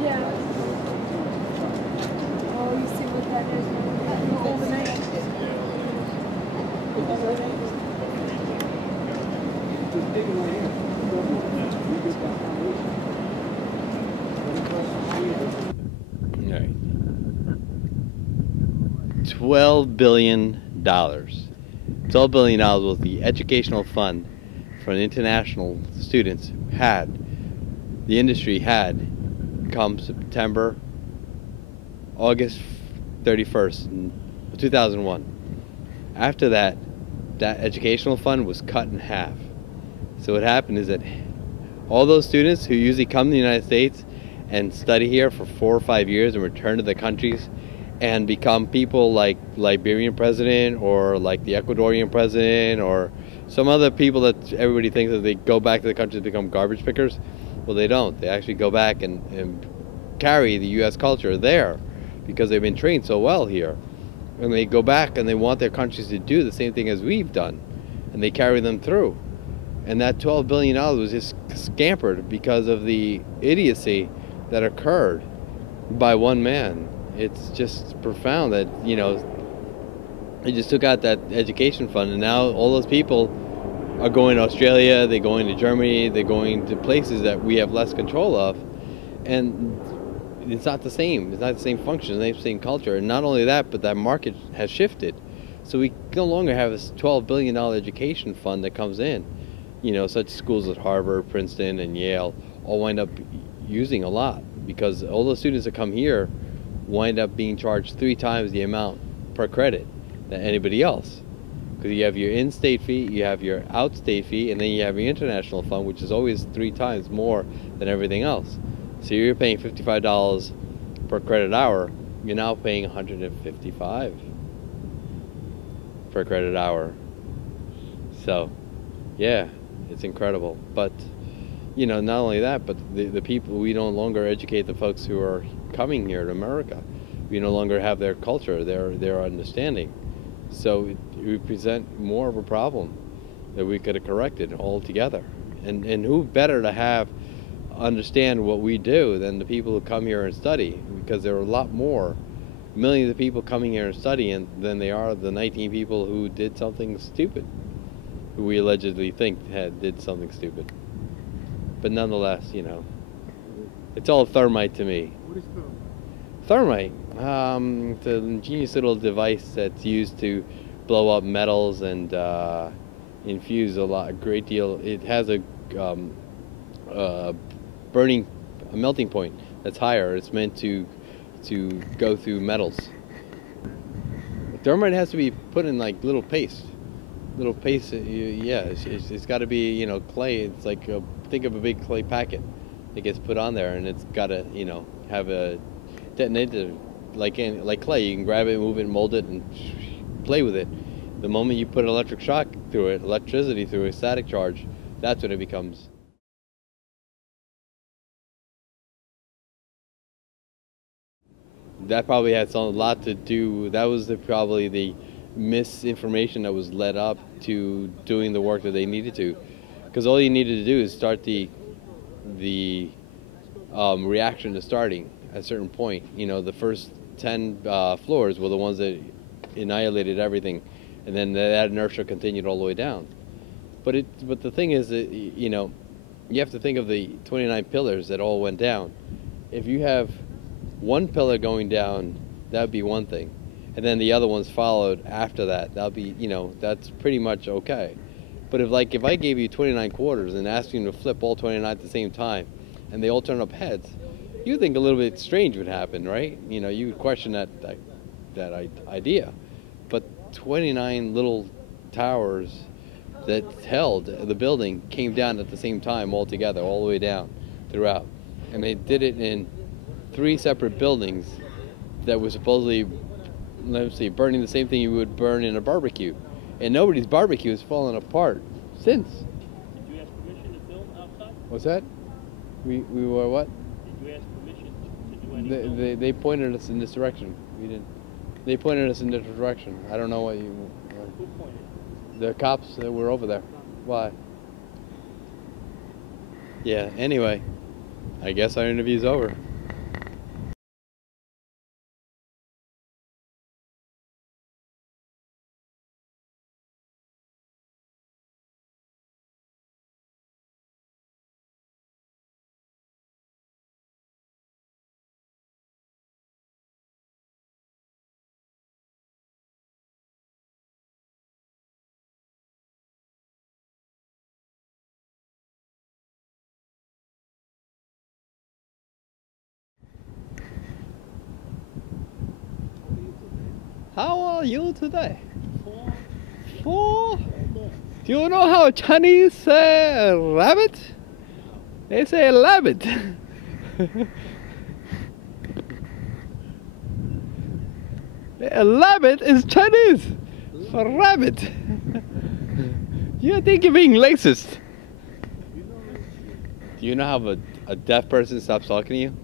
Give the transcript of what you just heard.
Yeah. Oh, you see what that is? Overnight. All right. $12 billion. $12 billion was the educational fund for the international students the industry had come August 31st, 2001. After that, that educational fund was cut in half. So what happened is that all those students who usually come to the United States and study here for 4 or 5 years and return to their countries and become people like Liberian president or like the Ecuadorian president or some other people that everybody thinks that they go back to the country to become garbage pickers. Well, they don't. They actually go back and carry the U.S. culture there because they've been trained so well here. And they go back and they want their countries to do the same thing as we've done. And they carry them through. And that $12 billion was just scampered because of the idiocy that occurred by one man. It's just profound that, you know, they just took out that education fund, and now all those people are going to Australia, they're going to Germany, they're going to places that we have less control of, and it's not the same. It's not the same function, it's not the same culture. And not only that, but that market has shifted. So we no longer have this $12 billion education fund that comes in. You know, such schools as Harvard, Princeton, and Yale all wind up using a lot because all the students that come here wind up being charged 3 times the amount per credit than anybody else. Because you have your in-state fee, you have your out-state fee, and then you have your international fund, which is always 3 times more than everything else. So you're paying $55 per credit hour, you're now paying $155 per credit hour. So, yeah, it's incredible. But, you know, not only that, but the people, we no longer educate the folks who are coming here to America. We no longer have their culture, their understanding. So we present more of a problem that we could have corrected altogether. And who better to have understand what we do than the people who come here and study, because there are a lot more, millions of people coming here and studying than they are the 19 people who did something stupid, who we allegedly think did something stupid. But nonetheless, you know, it's all thermite to me. What is Thermite? It's an ingenious little device that's used to blow up metals and infuse a great deal. It has a melting point that's higher. It's meant to go through metals. Thermite has to be put in like little paste. Yeah, it's got to be, you know, clay. It's like think of a big clay packet that gets put on there, and it's got to, you know, have a detonator like clay. You can grab it, move it, mold it, and play with it. The moment you put an electric shock through it, electricity through a static charge, that's when it becomes. That probably had a lot to do. That was probably the misinformation that was led up to doing the work that they needed to, because all you needed to do is start the reaction to starting at a certain point. You know, the first 10 floors were the ones that annihilated everything, and then that inertia continued all the way down. But the thing is that, you know, you have to think of the 29 pillars that all went down. If you have one pillar going down, that would be one thing, and then the other ones followed after that. That'll be, you know, that's pretty much okay. But if I gave you 29 quarters and asked you to flip all 29 at the same time, and they all turn up heads, you think a little bit strange would happen, right? You know, you would question that idea. But 29 little towers that held the building came down at the same time all together, all the way down throughout. And they did it in 3 separate buildings that were supposedly, let's see, burning the same thing you would burn in a barbecue. And nobody's barbecue has fallen apart since. Did you ask permission to film outside? What's that? We were what? Did you ask permission to do any They pointed us in this direction. We didn't. They pointed us in this direction. I don't know what you. Who pointed? The cops that were over there. Why? Yeah, anyway, I guess our interview's over. How are you today? Four. Do you know how Chinese say rabbit? They say rabbit. Rabbit is Chinese for rabbit. You think you're being racist? Do you know how a deaf person stops talking to you?